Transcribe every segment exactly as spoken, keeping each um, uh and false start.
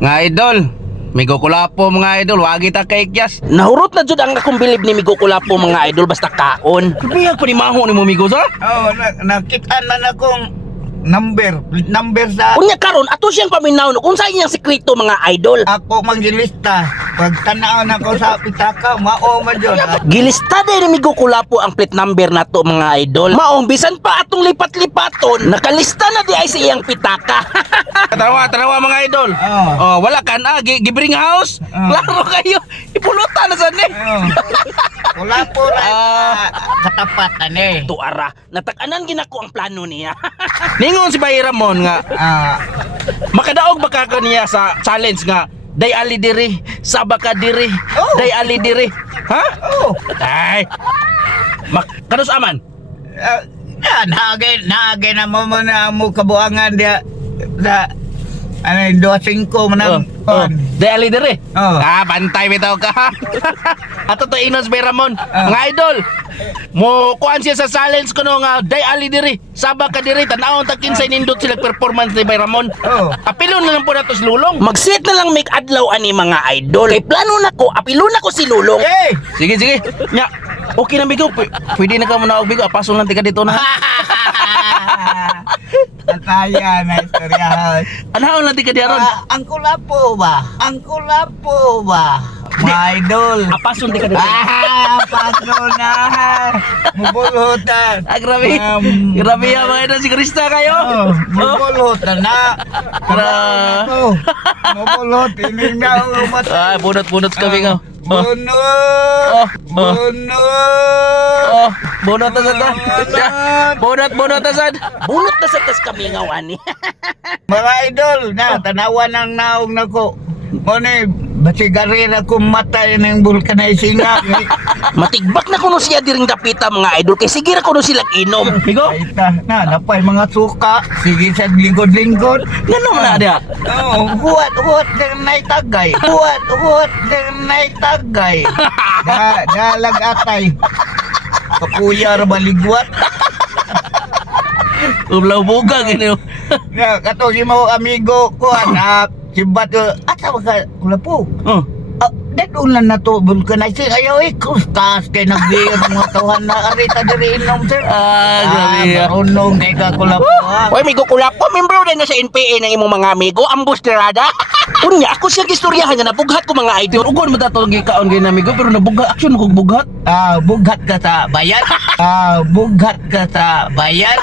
Nga idol, Migo Kulapo mga idol, wagi ta kay Kyas. Nahurot na jud ang akong bilib ni Migo Kulapo mga idol basta kaon. Biyag pa ni maho ni mo Migo sa? Oh, na, nakita na akong number, number sa Unya karon ato siyang paminaw no kung sa iyang sekreto mga idol. ako manggilista. Pag tanaw na ko sa pitaka, mao man yun. Gilista din ni Migo Kulapo ang plate number nato mga idol. Maong bisan pa atong lipat-lipaton, nakalista na di ay sa iyang pitaka. Tarawa, tarawa mga idol. Oh. Oh, wala kan ah, gi- gibring house. Oh. Klaro kayo. Ipulutan na sa ni. Oh. Wala po na Ah. katapatan eh. Tuara, natakanan ginako ang plano niya. Ningon si Bay Ramon nga, Ah, makadaog ba ka niya sa challenge nga, day ali diri, saba ka diri, Oh. day ali diri. Ha? oh. Ay. Mak kanus aman. Uh, yan, nagay, nagay na mo mo na mo kabuangan dia sa ano yung dua singko mo Oh, ng oh. Day ali diri. Oh. Ah, bantay bitaw ka. Ato to inos Bay Ramon. Oh. Mga idol. Mo kuan siya sa challenge kuno nga day ali diri, saba ka diri, tan-awon ta kinsay nindot sila performance ni Bay Ramon. Oh. Apilon na lang po nato si Lulong. Magsit na lang make adlaw ani mga idol. Kay plano nako, apilo nako si Lulong. Hey! Sige, sige. Nya, okay na bigo. P- pwede na ka muna og bigo. Apasol lang tika dito na. Nataya na istorya. Anaon lang tika diaron. Ah, ang kulapo ba? Ang kulapo ba? Mga idol. Apasol tika dito. Ah, paso na. Mubulhutan. Ah, grabe. Um, Grabe ya mga idol. Si Krista kayo. Oh, mubulhutan na. Gra- Oh, mubulhut. Ining na ang umat. Ah, bunot-bunot kami nga. Oh, Bunot! Oh, oh. Bunot! oh, bunot na sad. Siya, Bunot, bunot na sad. Bunot na sa tas kami nga ani. Mga idol, na, tanawan ang naong nako. O ni, basigarin ako matay ng vulcanizing nga. Matigbak na kuno siya diring dapita mga idol kay sige ra kuno sila inom. Bigo. Ay ta, na, napay mga suka. Sige sa lingkod-lingkod. Ngano man na dia? Oh, huwat, huwat, ng naitagay. Huwat, huwat, ng naitagay. Da, dalag atay. Kapuyar baligwat. Ublaw buga gini. Na, kato si mga amigo ko, anak. Si Bato, ata ka, wala po. Oh. Ah, dadun lang na to, vulcanizing. Ayaw eh, kustas kay nagbiyan ng mga tawhan na arita diri inom, sir. Ah, grabe ya. marunong kay kakula po, ha. Oy Migo Kulapo, member din na sa N P A ng imong mga amigo, ambos tirada. Unya ako siya gistoryahan nga nabughat ko mga idol. Ugon mo tatong gikaon gay namigo pero nabuga action ko bugat. Ah, bughat ka sa bayan. Ah, bughat ka sa bayan.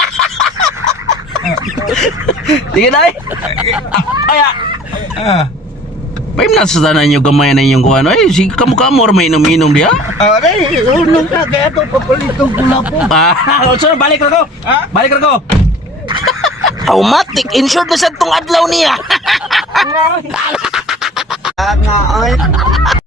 Sige na eh. Aya. Ah, Pahim na sa tanan nyo gamay na inyong kuhan. Ay, sige kamukha mo may inom-inom diya. aray, unong ka kaya to papalitong kula po. Ah, so balik ra ko. Ha? Balik ra ko. Automatic insured na sa tong adlaw niya. Ah, nga, ay.